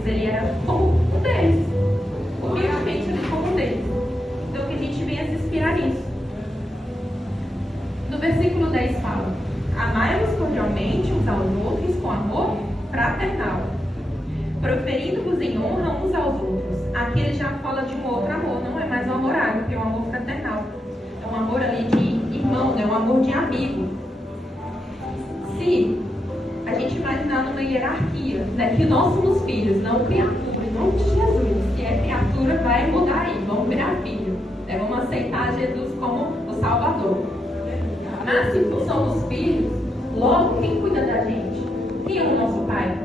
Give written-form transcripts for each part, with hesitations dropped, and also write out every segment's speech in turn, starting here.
filhos, ele era como um deles. Humildemente, ele como um deles. Então, que a gente venha se inspirar nisso. No versículo 10 fala: amai-vos cordialmente uns aos outros com amor fraternal, proferindo-vos em honra uns aos outros. Aqui ele já fala de um outro amor, não é mais um amor ágape, é um amor fraternal. É um amor ali de irmão, é um amor de amigo. Se a gente imaginar numa hierarquia, né, que nós somos filhos, não criatura, em nome de Jesus. Se é criatura, vai mudar aí, vamos virar filho, né, vamos aceitar Jesus como o Salvador. Mas se somos filhos, logo quem cuida da gente? Quem é o nosso pai?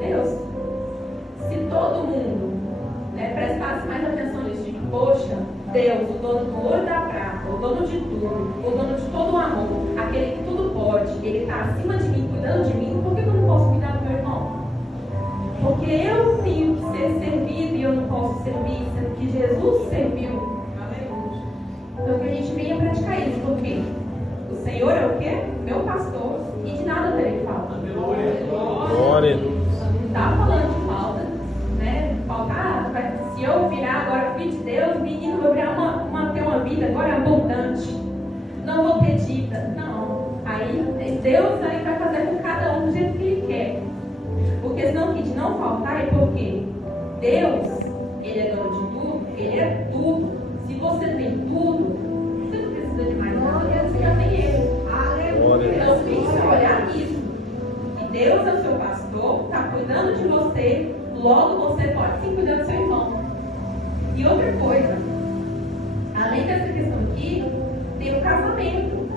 Deus. Se todo mundo, né, prestasse mais atenção nisso, de que, poxa, Deus, o dono do ouro e da prata, o dono de tudo, o dono de todo o amor, aquele que tudo pode, ele está acima de mim, cuidando de mim, por que eu não posso cuidar do meu irmão? Porque eu tenho que ser servido e eu não posso servir, sendo que Jesus serviu. Então que a gente venha praticar isso, porque o Senhor é o quê? Meu pastor, e de nada terei falta. Glória. Não está falando de falta, né? Faltar, se eu virar agora filho de Deus, menino, vou virar ter uma vida agora abundante. Não vou ter dívida. Não. Aí Deus aí vai fazer com cada um do jeito que Ele quer. Porque senão que de não faltar é porque Deus, Ele é dono de tudo, Ele é tudo. Se você tem tudo, você não precisa de mais nada, porque você já tem Ele. Então tem que olhar nisso. Que Deus é o seu pastor, está cuidando de você, logo você pode sim cuidar do seu irmão. E outra coisa, além dessa questão aqui, tem o casamento.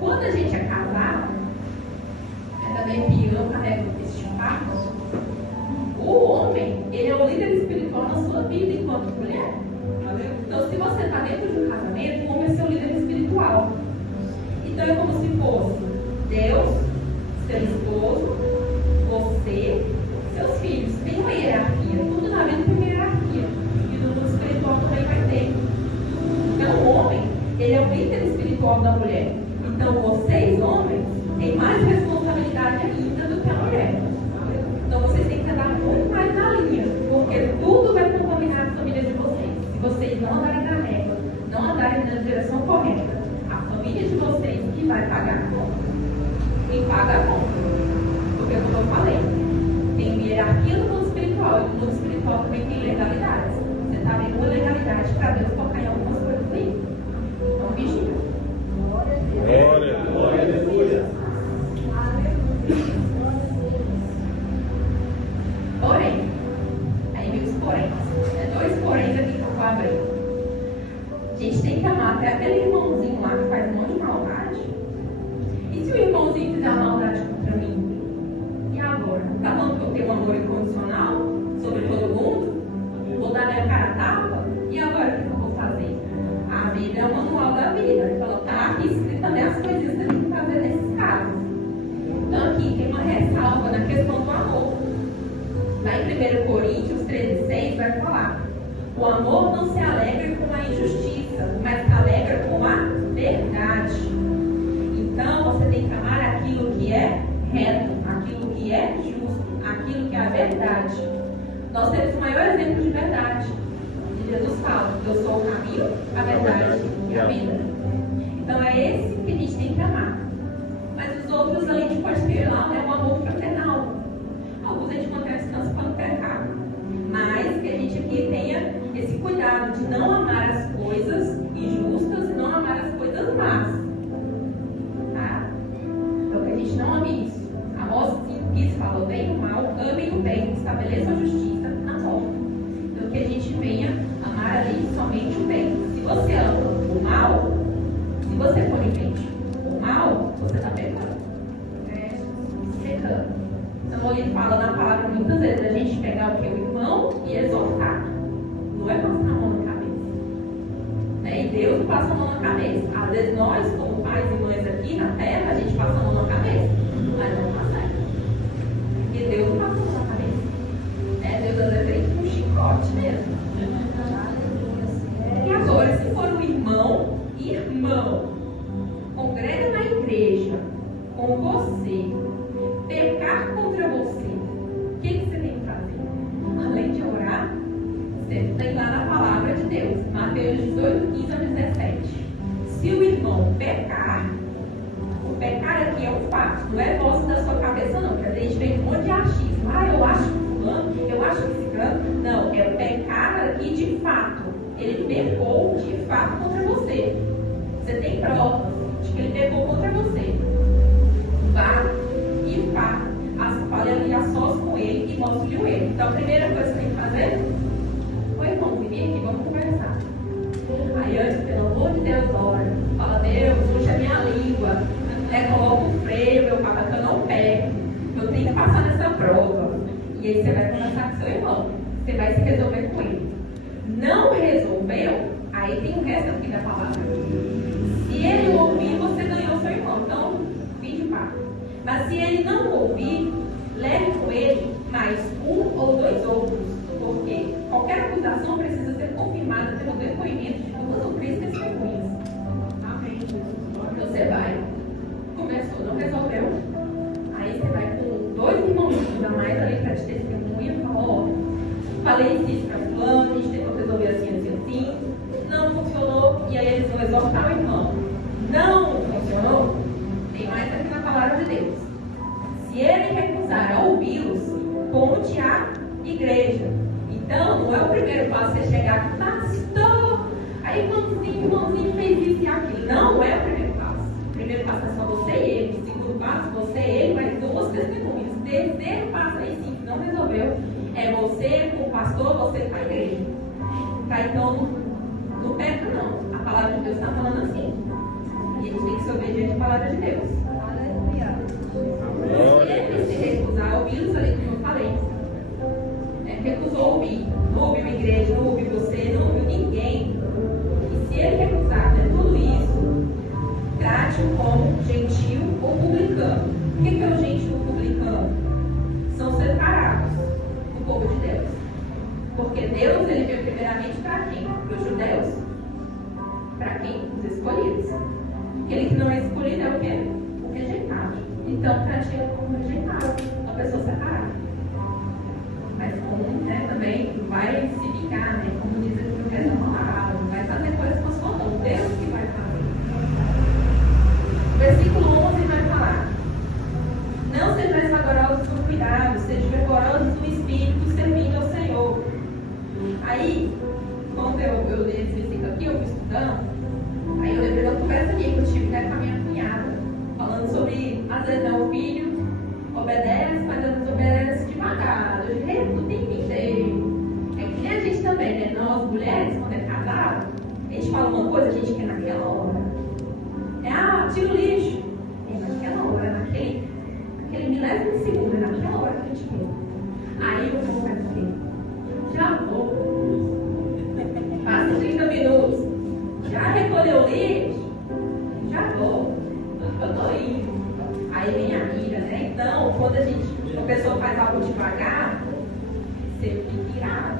Quando a gente é casado, também que eu carrego esse impacto, o homem, ele é o líder espiritual na sua vida enquanto mulher. Então, se você está dentro de um casamento, o homem é seu líder espiritual. Então, é como se fosse Deus, seu esposo, você, seus filhos. Tem uma hierarquia. Tudo na vida tem uma hierarquia. E no mundo espiritual também vai ter. Então, o homem, ele é o líder espiritual da mulher. Então, vocês, homens, têm mais responsabilidade ainda do que a mulher. Então, vocês têm que andar muito mais na linha. Porque tudo vai contaminar a família de vocês. Se vocês não andarem na régua, não andarem na direção correta, a família de vocês que vai pagar a conta. Quem paga a conta. Porque como eu falei, tem hierarquia no mundo espiritual. E no mundo espiritual também tem legalidades. Você está vendo uma legalidade para Deus tocar em algumas coisas aí. Então, vigia. Glória. Porém, aí vem os porém. Dois porém aqui que eu vou abrir. A gente tem que amar até aquele irmãozinho lá que faz um monte de maldade. E se o irmãozinho fizer uma maldade contra mim? E agora? Tá falando que eu tenho um amor incondicional sobre todo mundo? Vou dar minha cara a tapa? E agora o que eu vou fazer? A Bíblia é o manual da vida. Ele falou, tá aqui escrito também as coisas que você tem que fazer nesses casos. Então aqui tem uma ressalva na questão do amor. Lá em 1 Coríntios 13:6 vai falar: o amor não se alegra com a injustiça, mas se alegra com a verdade. Então você tem que amar aquilo que é reto, aquilo que é justo, aquilo que é a verdade. Nós temos o maior exemplo de verdade. E Jesus fala: eu sou o caminho, a verdade e a vida. Então é esse que a gente tem que amar. Mas os outros a gente pode ter lá, né, um amor fraternal. Alguns a gente mantém a distância para não pecar. Mas que a gente aqui tenha esse cuidado de não amar as coisas injustas e não amar as coisas más. Tá? Então que a gente não ame isso. Amós 5,15 fala: o bem e o mal, amem o bem, estabeleçam a justiça, amor. Então que a gente venha amar ali somente o bem. Se você ama o mal, se você for em mente o mal, você está pecando. Pecando. Então ele fala na palavra muitas vezes a gente pegar o que? O irmão e exortar. Não é passar a mão na cabeça. Né? E Deus não passa a mão na cabeça. Às vezes nós, como pais e mães aqui na terra, a gente passa a mão na cabeça. Mas não está certo. Porque Deus não passa a mão na cabeça. Deus às vezes vem com um chicote mesmo. E agora, se for um irmão, congrega na igreja com você, pecar contra você, o que você irmão pecar, o pecar aqui é um fato, não é voz da sua cabeça não, porque a gente vem com um monte de achismo. Eu acho que fulano, eu acho que ciclano. Não, é o pecar aqui de fato. Ele pecou de fato contra você. Você tem provas de que ele pecou contra você. Vá e fale ali a sós com ele e mostre-lhe o erro. Então a primeira coisa que você tem que fazer: oi irmão, vem aqui, vamos conversar. Aí antes, pelo amor de Deus, ora, fala: Deus, puxa a minha língua, coloca um freio, meu pai, que eu não pego, eu tenho que passar nessa prova. E aí você vai conversar com seu irmão, você vai se resolver com ele. Não resolveu, aí tem o resto aqui da palavra. Se ele ouvir, você ganhou seu irmão, então fim de papo. Mas se ele não ouvir, leve com ele mais um ou dois outros, porque qualquer acusação precisa ser confirmada pelo depoimento de duas ou três testemunhas. Amém. Você vai, começou, não resolveu, aí você vai com dois irmãozinhos a mais ali para te testemunha e fala: falei isso para fulano, a gente tentou resolver assim, não funcionou, e aí eles vão exortar o irmão. Não funcionou, tem mais aqui na palavra de Deus. Se ele recusar a ouvi-los, conte à igreja. Então, não é o primeiro passo você chegar aqui, pastor, aí irmãozinho fez isso e aquilo. Não é o primeiro passo. O primeiro passo é só você e ele. O segundo passo, você e ele, mais duas testemunhas. O terceiro passo aí sim, que não resolveu, é você com o pastor, você com a igreja. Tá? Então, não perca não. A palavra de Deus está falando assim. E a gente tem que ser obediente à palavra de Deus. Se ele se recusar a ouvir, ali como eu falei, recusou ouvir, não ouviu a igreja, não ouviu você, não ouviu ninguém. E se ele recusar tudo isso, trate-o como gentil ou publicano. O que é o gentil ou publicano? São separados do povo de Deus. Porque Deus, ele veio primeiramente para quem? Para os judeus. Para quem? Os escolhidos. Aquele que não é escolhido é o quê? O rejeitado. Então, trate ele como rejeitado, uma pessoa separada. Mas como, também vai se ficar, como diz aqui no resto da palavra, não vai fazer coisas com a sua mão, Deus que vai fazer. O versículo 11 vai falar: não sejais vagarosos com cuidado, sejam vigorosos no espírito, servindo ao Senhor. Aí, quando eu li esse versículo aqui, eu fui estudando, aí eu lembrei da conversa aqui que eu tive com a minha cunhada, falando sobre, às vezes, o filho obedece, mas às vezes obedece devagar. Eu disse: tu tem que entender. É que nem a gente também, né? Nós, mulheres, quando é casado, a gente fala uma coisa, a gente quer naquela hora. Tira o lixo. É naquela hora, naquele milésimo de segundo, é naquela hora que a gente quer. Aí o povo vai dizer: já vou. Passa 30 minutos. Já recolheu o lixo? Já vou. Eu tô indo. Aí vem a ira, né? Então, quando a pessoa faz algo devagar, você fica irado.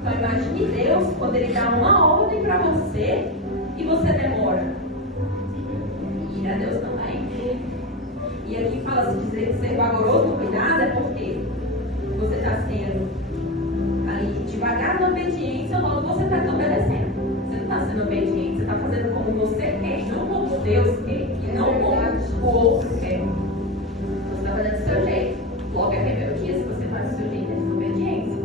Então, imagine Deus quando Ele dá uma ordem para você e você demora. Ira a Deus também. E aqui fala, se dizer que ser vagaroso, cuidado, é porque você está sendo ali devagar na obediência, logo você está desobedecendo. Você não está sendo obediente, você está fazendo como você quer, não como Deus quer, e não como o outro quer. Você está fazendo do seu jeito. Logo é rebeldia, se você faz do seu jeito, é desobediência.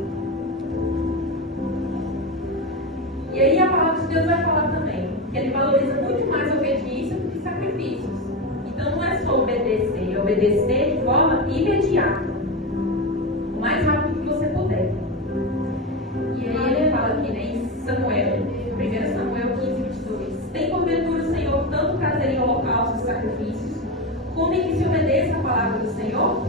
E aí a palavra de Deus vai falar também que Ele valoriza muito mais a obediência do que sacrifícios. Então não é só obedecer, é obedecer de forma imediata, o mais rápido que você puder. E aí ele fala aqui, em Samuel, 1 Samuel 15:22. Tem porventura o Senhor tanto prazer em holocaustos e sacrifícios, como em que se obedeça a palavra do Senhor?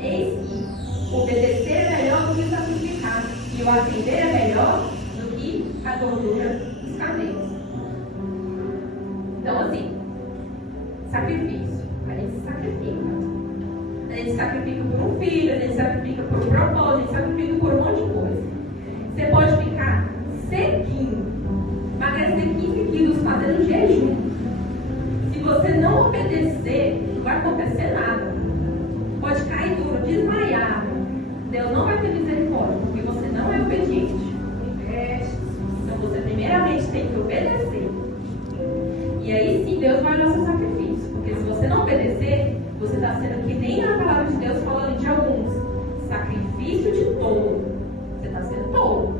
Eis que obedecer é melhor do que sacrificar, e o atender é melhor do que a gordura dos camelos. Então, assim, sacrifício. A gente se sacrifica. A gente se sacrifica por um filho, a gente se sacrifica por um propósito, a gente se sacrifica por um monte de coisa. Você pode ficar sequinho, emagrecer 15 quilos fazendo jejum. Se você não obedecer, não vai acontecer nada. Pode cair duro, desmaiar. Deus não vai ter misericórdia, porque você não é obediente. Então você primeiramente tem que obedecer. E aí Deus vai olhar o seu sacrifício. Porque se você não obedecer, você está sendo que nem a palavra de Deus falando de alguns. Sacrifício de tolo. Você está sendo tolo.